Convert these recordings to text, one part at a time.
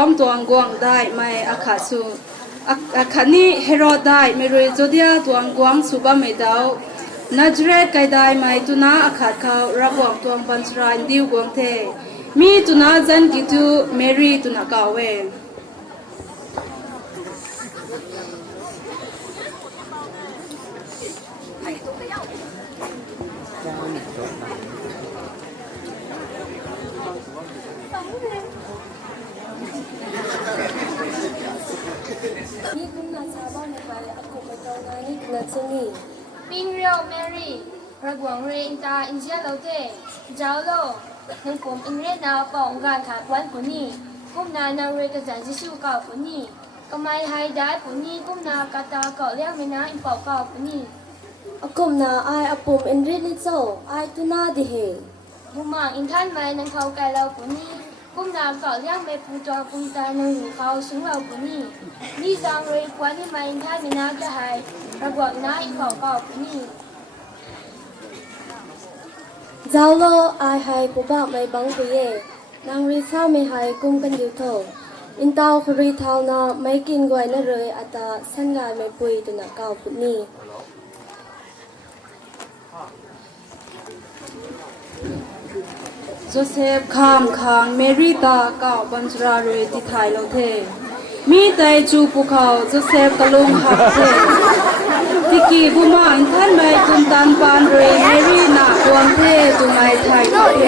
อมตัวงกวงได้ไม่อาขาสุอาขานี้เฮโรได้ไม่รู้จุดยาตัวงกวงสุบะไม่ดาวนัจเรศไกได้ไม่ตุนาอาขาเขารับวงตัวงบันสรายดิวกวงเทมีตุนาจันกิตูเมรีตุนาเกาเวนี่คุณนาชาบ้านในไปอากูไปตอนนั้นนี่คุณนาชนีปิงเรียวแมรี่ระกวงเรนตาอินเชียเราเตเจ้าโลนังผมอินเรนาปองการขาดวันปุ่นี่กุมนานาเรกจันจิชูเก่าปุ่นี่ก็ไม่ให้ได้ปุ่นี่กุมนากาตาเก่าเลี้ยงไม่นาอินเป่าเก่าปุ่นี่อากูนาไออาปุ่มเอ็นริลิโซไอตุนาดิเฮบุมางอินท่านไม่นังเขาไกลเราปุ่นี่กุมนาเก่าเลี้ยงไม่ปูจอปุงตานังหูเขาสูงเราปุ่นี่นี่จางเรกวันที่ไม่อินท่านไม่นาจะให้ระกวงนาอินเป่าเก่าปุ่นี่เจ้าโลไอให้ผู้บ่าวไม่บังไปเย่นางรีเศร้าไม่ให้กุมกันอยู่เถอะอินเตาครีเท่านาไม่กินกวยนั่นเลยอัตาสัญญาไม่ปุยตุนาเก่าปุ่นี่โจเซฟข้ามคางเมริตาเก่าบัญชราเรติไทยเราเทมีแต่จูภูเขาโจเซฟกะลุงหักเททิกีบุมาอินท่านไม่ตุนตันปานเรเมรีนาดวงเทตุไม่ไทยเราเท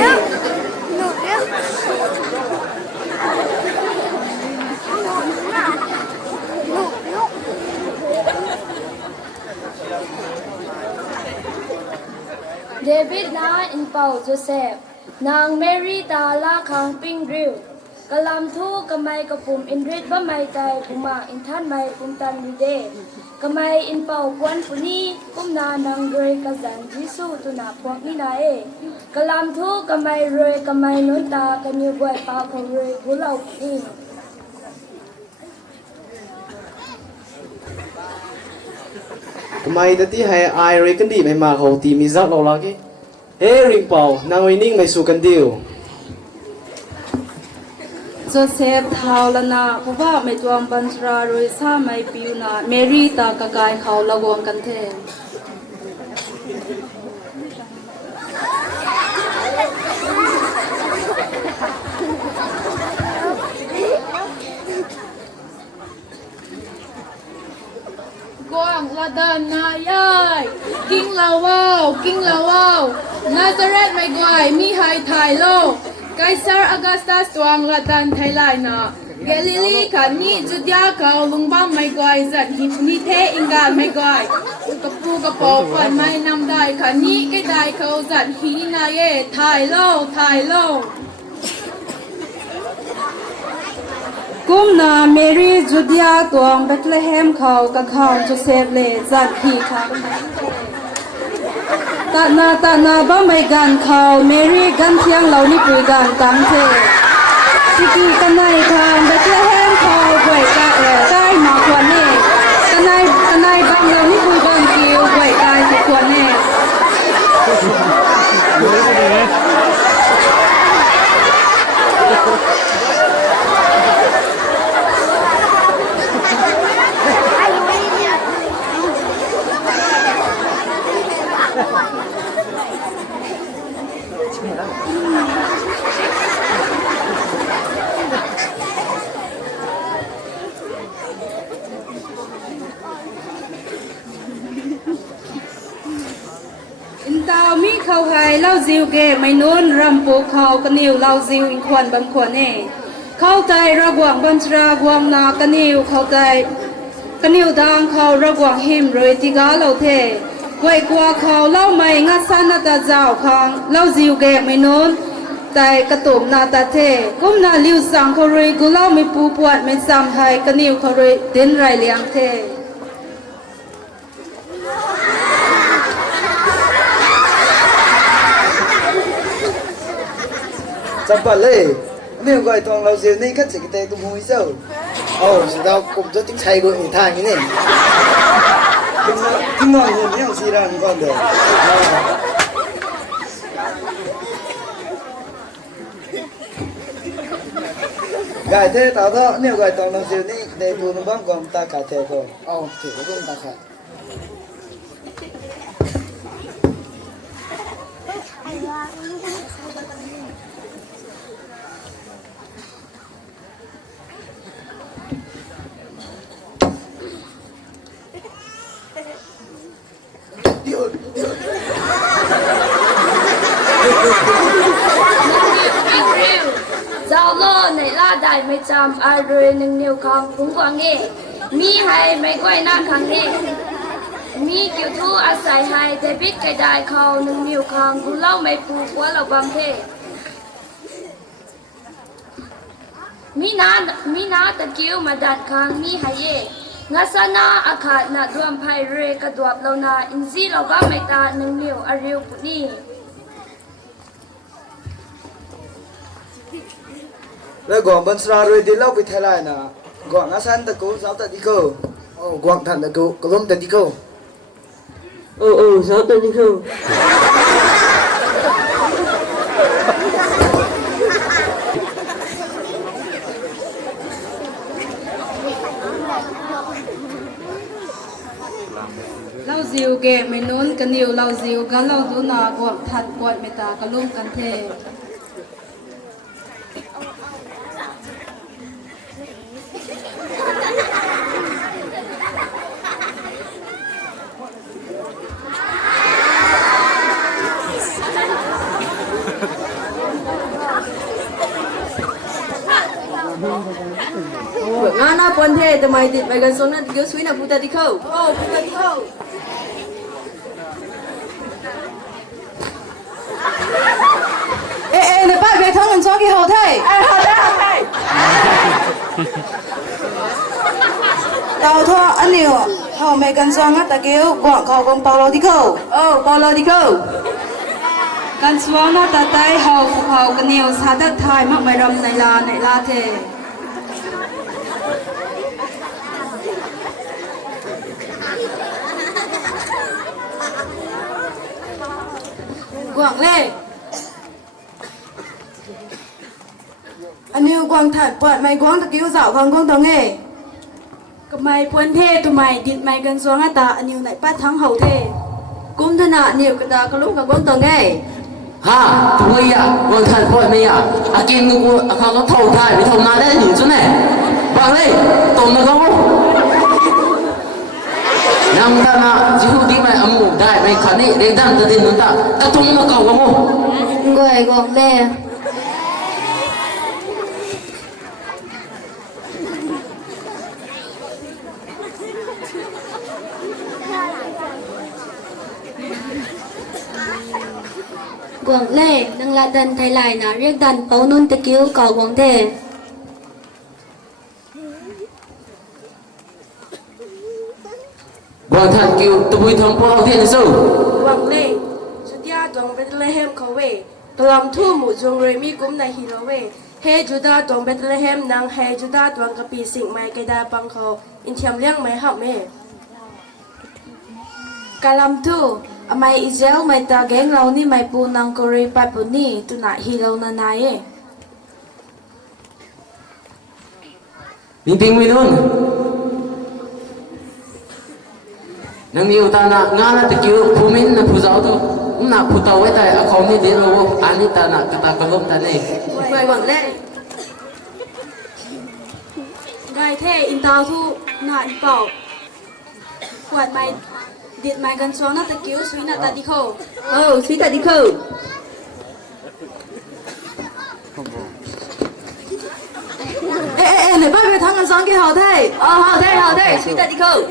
เดวิดนาอินเป่าโจเซฟนางเมรี่ตาลาคังปิงริวกะลำทูกะไมกะปุ่มอินริดบะไมใจปุมาอินท่านไมปุมตันวิเดกะไมอินเป่าควันปุนีกุมนานางเรยกะจันจิสูตุนาพวกนี่นาเอกะลำทูกะไมเรยกะไมนุนตากะนิวบวยปาของเรยกุเลาอินทำไมแต่ที่ให้ไอเรกันดีไม่มาเขาตีมีซักเราละกี่เฮ้ริงเป่านางวินิ่งไม่สู้กันเดียวโจเซฟทาวลนาผู้ว่าไม่ตัวบัญชราโรยซาไม่ปิวนาเมรีตากะกายเขาละวงกันเทกวางละดันนายายกิ้งละว้าวกิ้งละว้าวนาซาเรตไม่กวายมีไฮไทยโลไกเซอร์ออกัสตัสตวงละดันไทยไลนาเกลิลีขันนี้จุดยาเขาลุงบ้ามไม่กวายจัดหิบนิเทอิงกาไม่กวายกระปูกระปอฟันไม่นำได้ขันนี้ก็ได้เขาจัดฮีนาเย่ไทยโลไทยโลกุมนาเมรีจุดยาตวงเบธเลเฮมเขากะเขาโจเซฟเลจัดฮีค่ะตานาบ้าไม่กันเขาเมรีกันเที่ยงเรานี่ปุยกันตังเทสิกีกันไหนค่ะเบธเลเฮมเขาไว้กะได้มาควรเน่กันไหนบางเรานี่ปุยกันคิวไว้กายทุกควรเน่มีเขาไห้เล่าซิวเกไม่นู้นรำปูเขากนิวเล่าซิวอินควันบางคนเน่เข้าใจระกวางบัญชรากวางนากนิวเข้าใจกนิวดังเขาระกวางหิมเลยติกาเล่าเทไว้กว่าเขาเล่าไม่งัดสันนาตาเจ้าคังเล่าซิวเกไม่นู้นแต่กระตุมนาตาเทกุมนาลิวสังเขาเลยกูเล่าไม่ปูปวดไม่ซ้ำให้กนิวเขาเลยเดินไรเลี้ยงเทจับปัดเลยนี่ก็ไอ้ทองเราเสียนี่คัดสิกเตตุ้มหูเจ้าโอ้สุดาวกลุ่มจะติ้งชัยกูอีกทางนี้เนี่ยทิ้งนอนเห็นยังสีรันก่อนเด้อ gài thế tao thọ nếu gài tao làm siêu ní để bù nó băng còn ta cài thế rồi thì nó cũng ta khải Giao lô này la đại mấy trăm ai rồi nâng nhiều không cũng qua nghe mi hay mấy quay na khang nghe mi kiểu thu à sai hay để biết cái đại khâu nâng nhiều không cũng lâu mấy phù quá là bằng thế mi na ta kêu mà đặt khang mi hay ye ngã sana akhat na duam phai re ka duap lo na inzi lo ba mấy ta nâng nhiều ariu puni rồi gọn bên sra rồi đi lâu bị thay lại nè gọn ngã san ta cố giáo ta đi cơ gọn thằng ta cố có lông ta đi cơ giáo ta đi cơ lau diu ge mai nun kan niu lau diu ga lau du na gwang that kwat me ta ka lum kan the ngã na pon the tụi mày thì mày gần xuống nó kiểu suy là phụ ta đi khâu phụ ta đi khâu ê này ba về thằng mình cho cái hậu thầy tao thọ anh nhiều hậu mày cần cho ngắt ta kêu quảng khẩu con bao lâu đi khâu bao lâu đi khâuกันสวงนาตาไตเฮาภูเขากันเหนียวสาดัดทายมักไม่รำในลาเทกวางเล่อันนี้กวางถัดปวดไม่กวางตะกิ้วสาวกวางกวางตองเง่กับไม่พวนเทตุไม่ดิดไม่กันสวงนาตาอันนี้ไหนป้าทั้งเฮาเทกุ้มธนาเหนียวกระดากระลุกกับกวางตองเง่哈，对呀，我看过没呀？今我看到头胎，你头拿的你做呢？完嘞，懂那个不？yang dana jihu di mai amu dai mai khani de dan de din ta ta tung na ka wa mo người gọn lê quảng lê đang là đần thay lại là riêng đần bấu nôn tê cứu cầu quảng thể Quảng Thành kêu tụi bùi thằng bao tiền số quảng lê Judia dòng Bethlehem khẩu về làm thu mù dùng rồi mi cũng này hi về he Juda dòng Bethlehem nàng he Juda dòng cái pi sinh mai cái đa băng khẩu in thiam liang mai học mẹ kalam thu mai Israel mai ta geng lau ni mai pu nang kore pa pu ni tu na hi lau na nai e Bình bình mi luôn nang yêu ta na nga na te kêu phu min na phu giáo tu na phu tàu ấy tại không ni đến đâu anh ta na ta có lông ta này người quảng lê gai the in tao thu na in bảo quạt mai điện mai gần xuống nó ta cứu suy na ta đi khâu suy ta đi khâu ê này ba về thằng ăn sáng cái hậu thầy hậu thầy suy ta đi khâu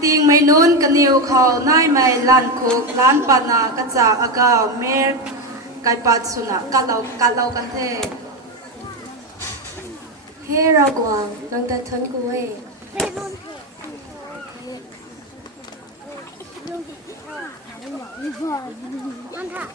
ting mai nun kan niu khau nai mai lan khuk lan pana ka cha aga mer kai pat suna ka lau kan the he ra quảng đang ta thân của e 用它，它